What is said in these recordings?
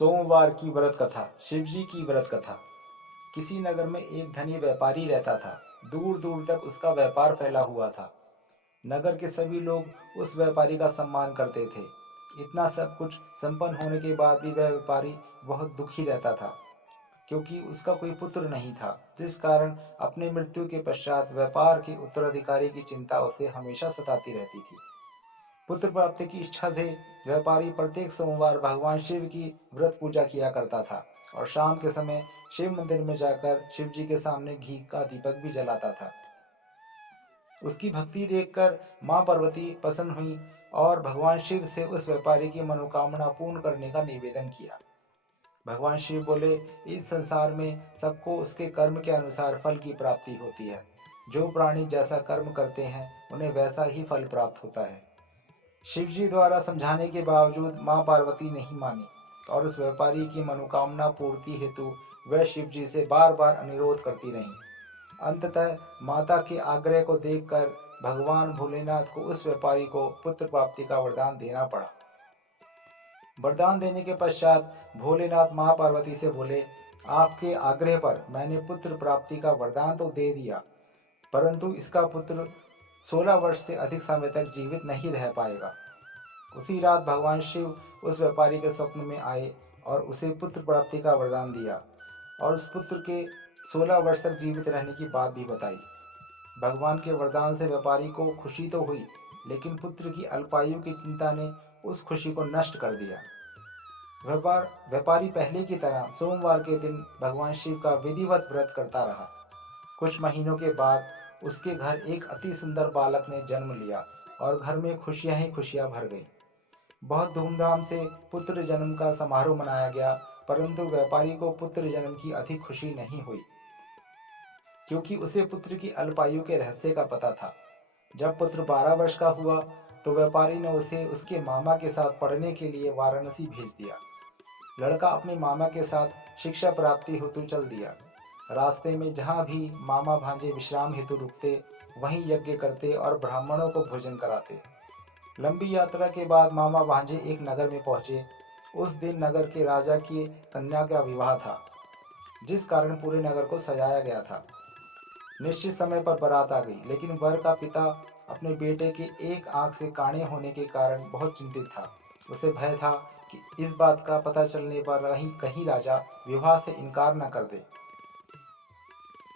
सोमवार की व्रत कथा। शिवजी की व्रत कथा। किसी नगर में एक धनी व्यापारी रहता था। दूर दूर तक उसका व्यापार फैला हुआ था। नगर के सभी लोग उस व्यापारी का सम्मान करते थे। इतना सब कुछ संपन्न होने के बाद भी वह व्यापारी बहुत दुखी रहता था, क्योंकि उसका कोई पुत्र नहीं था, जिस कारण अपने मृत्यु के पश्चात व्यापार के उत्तराधिकारी की चिंता उसे हमेशा सताती रहती थी। पुत्र प्राप्ति की इच्छा से व्यापारी प्रत्येक सोमवार भगवान शिव की व्रत पूजा किया करता था और शाम के समय शिव मंदिर में जाकर शिव जी के सामने घी का दीपक भी जलाता था। उसकी भक्ति देखकर मां पार्वती प्रसन्न हुई और भगवान शिव से उस व्यापारी की मनोकामना पूर्ण करने का निवेदन किया। भगवान शिव बोले, इस संसार में सबको उसके कर्म के अनुसार फल की प्राप्ति होती है। जो प्राणी जैसा कर्म करते हैं उन्हें वैसा ही फल प्राप्त होता है। शिवजी द्वारा समझाने के बावजूद मां पार्वती नहीं मानी और उस व्यापारी की मनोकामना पूर्ति हेतु वह शिवजी से बार बार अनुरोध करती रही। अंततः माता के आग्रह को देखकर भगवान भोलेनाथ को उस व्यापारी को पुत्र प्राप्ति का वरदान देना पड़ा। वरदान देने के पश्चात भोलेनाथ मां पार्वती से बोले, आपके आग्रह पर मैंने पुत्र प्राप्ति का वरदान तो दे दिया, परंतु इसका पुत्र 16 वर्ष से अधिक समय तक जीवित नहीं रह पाएगा। उसी रात भगवान शिव उस व्यापारी के स्वप्न में आए और उसे पुत्र प्राप्ति का वरदान दिया और उस पुत्र के 16 वर्ष तक जीवित रहने की बात भी बताई। भगवान के वरदान से व्यापारी को खुशी तो हुई, लेकिन पुत्र की अल्पायु की चिंता ने उस खुशी को नष्ट कर दिया। व्यापारी पहले की तरह सोमवार के दिन भगवान शिव का विधिवत व्रत करता रहा। कुछ महीनों के बाद उसके घर एक अति सुंदर बालक ने जन्म लिया और घर में खुशियां ही खुशियां भर गई। बहुत धूमधाम से पुत्र जन्म का समारोह मनाया गया, परंतु व्यापारी को पुत्र जन्म की अधिक खुशी नहीं हुई, क्योंकि उसे पुत्र की अल्पायु के रहस्य का पता था। जब पुत्र 12 वर्ष का हुआ तो व्यापारी ने उसे उसके मामा के साथ पढ़ने के लिए वाराणसी भेज दिया। लड़का अपने मामा के साथ शिक्षा प्राप्ति हेतु चल दिया। रास्ते में जहाँ भी मामा भांजे विश्राम हेतु रुकते, वहीं यज्ञ करते और ब्राह्मणों को भोजन कराते। लंबी यात्रा के बाद मामा भांजे एक नगर में पहुंचे। उस दिन नगर के राजा की कन्या का विवाह था, जिस कारण पूरे नगर को सजाया गया था। निश्चित समय पर बारात आ गई, लेकिन वर का पिता अपने बेटे के एक आंख से काणे होने के कारण बहुत चिंतित था। उसे भय था कि इस बात का पता चलने पर कहीं राजा विवाह से इनकार न कर दे,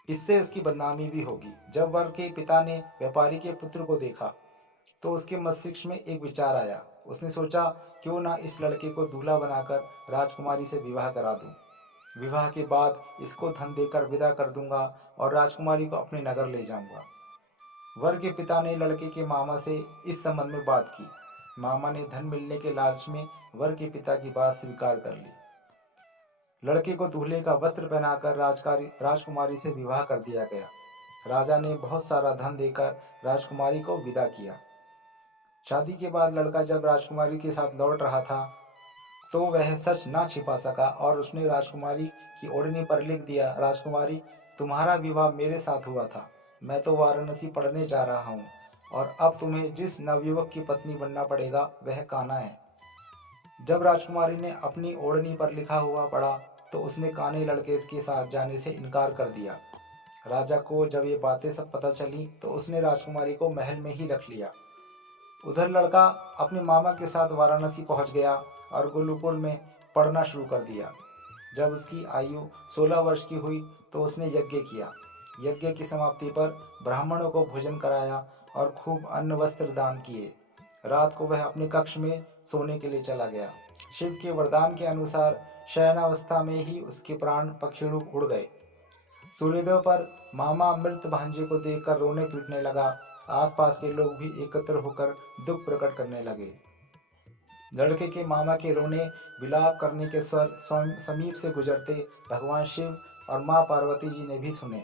इससे उसकी बदनामी भी होगी। जब वर के पिता ने व्यापारी के पुत्र को देखा तो उसके मस्तिष्क में एक विचार आया। उसने सोचा, क्यों ना इस लड़के को दूल्हा बनाकर राजकुमारी से विवाह करा दूं। विवाह के बाद इसको धन देकर विदा कर दूंगा और राजकुमारी को अपने नगर ले जाऊंगा। वर के पिता ने लड़के के मामा से इस संबंध में बात की। मामा ने धन मिलने के लालच में वर के पिता की बात स्वीकार कर ली। लड़के को दूल्हे का वस्त्र पहनाकर राजकुमारी से विवाह कर दिया गया। राजा ने बहुत सारा धन देकर राजकुमारी को विदा किया। शादी के बाद लड़का जब राजकुमारी के साथ लौट रहा था तो वह सच ना छिपा सका और उसने राजकुमारी की ओढ़नी पर लिख दिया, राजकुमारी, तुम्हारा विवाह मेरे साथ हुआ था। मैं तो वाराणसी पढ़ने जा रहा हूँ और अब तुम्हें जिस नवयुवक की पत्नी बनना पड़ेगा वह कान्हा है। जब राजकुमारी ने अपनी ओढ़नी पर लिखा हुआ पढ़ा तो उसने काने लड़के के साथ जाने से इनकार कर दिया। राजा को जब ये बातें सब पता चली तो उसने राजकुमारी को महल में ही रख लिया। उधर लड़का अपने मामा के साथ वाराणसी पहुंच गया और गुरुकुल में पढ़ना शुरू कर दिया। जब उसकी आयु 16 वर्ष की हुई तो उसने यज्ञ किया। यज्ञ की समाप्ति पर ब्राह्मणों को भोजन कराया और खूब अन्न वस्त्र दान किए। रात को वह अपने कक्ष में सोने के लिए चला गया। शिव के वरदान के अनुसार शयनावस्था में ही उसके प्राण पक्षिणु उड़ गए। सूर्योदय पर मामा मृत भांजे को देखकर रोने पीटने लगा। आसपास के लोग भी एकत्र होकर दुख प्रकट करने लगे। लड़के के मामा के रोने विलाप करने के स्वर समीप से गुजरते भगवान शिव और माँ पार्वती जी ने भी सुने।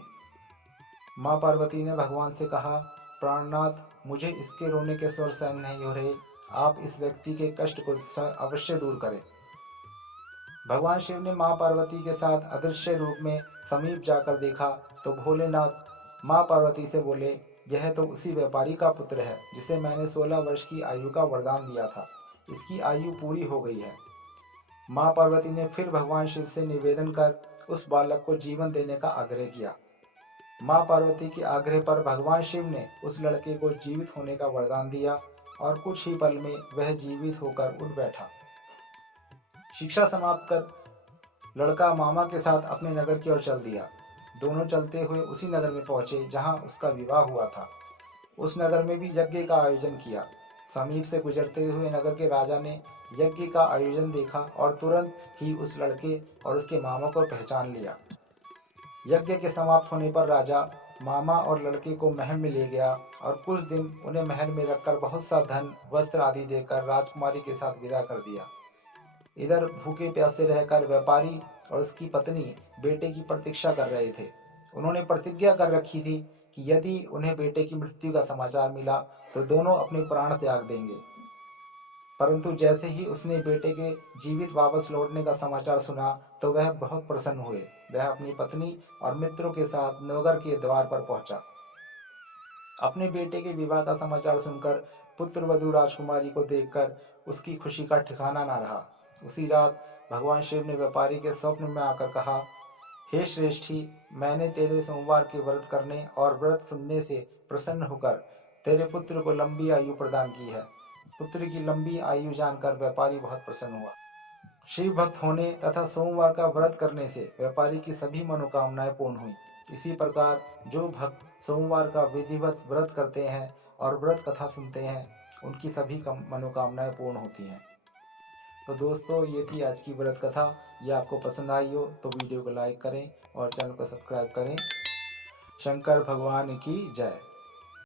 माँ पार्वती ने भगवान से कहा, प्राणनाथ, मुझे इसके रोने के स्वर सहन नहीं हो रहे, आप इस व्यक्ति के कष्ट को अवश्य दूर करें। भगवान शिव ने माँ पार्वती के साथ अदृश्य रूप में समीप जाकर देखा तो भोलेनाथ माँ पार्वती से बोले, यह तो उसी व्यापारी का पुत्र है जिसे मैंने 16 वर्ष की आयु का वरदान दिया था। इसकी आयु पूरी हो गई है। माँ पार्वती ने फिर भगवान शिव से निवेदन कर उस बालक को जीवन देने का आग्रह किया। माँ पार्वती के आग्रह पर भगवान शिव ने उस लड़के को जीवित होने का वरदान दिया और कुछ ही पल में वह जीवित होकर उठ बैठा। शिक्षा समाप्त कर लड़का मामा के साथ अपने नगर की ओर चल दिया। दोनों चलते हुए उसी नगर में पहुंचे जहां उसका विवाह हुआ था। उस नगर में भी यज्ञ का आयोजन किया। समीप से गुजरते हुए नगर के राजा ने यज्ञ का आयोजन देखा और तुरंत ही उस लड़के और उसके मामा को पहचान लिया। यज्ञ के समाप्त होने पर राजा मामा और लड़के को महल में ले गया और कुछ दिन उन्हें महल में रखकर बहुत सा धन वस्त्र आदि देकर राजकुमारी के साथ विदा कर दिया। इधर भूखे प्यासे रहकर व्यापारी और उसकी पत्नी बेटे की प्रतीक्षा कर रहे थे। उन्होंने प्रतिज्ञा कर रखी थी कि यदि उन्हें बेटे की मृत्यु का समाचार मिला तो दोनों अपने प्राण त्याग देंगे। परंतु जैसे ही उसने बेटे के जीवित वापस लौटने का समाचार सुना तो वह बहुत प्रसन्न हुए। वह अपनी पत्नी और मित्रों के साथ नगर के द्वार पर पहुंचा। अपने बेटे के विवाह का समाचार सुनकर पुत्रवधू राजकुमारी को देखकर उसकी खुशी का ठिकाना न रहा। उसी रात भगवान शिव ने व्यापारी के स्वप्न में आकर कहा, हे श्रेष्ठी, मैंने तेरे सोमवार के व्रत करने और व्रत सुनने से प्रसन्न होकर तेरे पुत्र को लंबी आयु प्रदान की है। पुत्र की लंबी आयु जानकर व्यापारी बहुत प्रसन्न हुआ। शिव भक्त होने तथा सोमवार का व्रत करने से व्यापारी की सभी मनोकामनाएं पूर्ण हुई। इसी प्रकार जो भक्त सोमवार का विधिवत व्रत करते हैं और व्रत कथा सुनते हैं उनकी सभी मनोकामनाएं पूर्ण होती हैं। तो दोस्तों, ये थी आज की व्रत कथा। ये आपको पसंद आई हो तो वीडियो को लाइक करें और चैनल को सब्सक्राइब करें। शंकर भगवान की जय।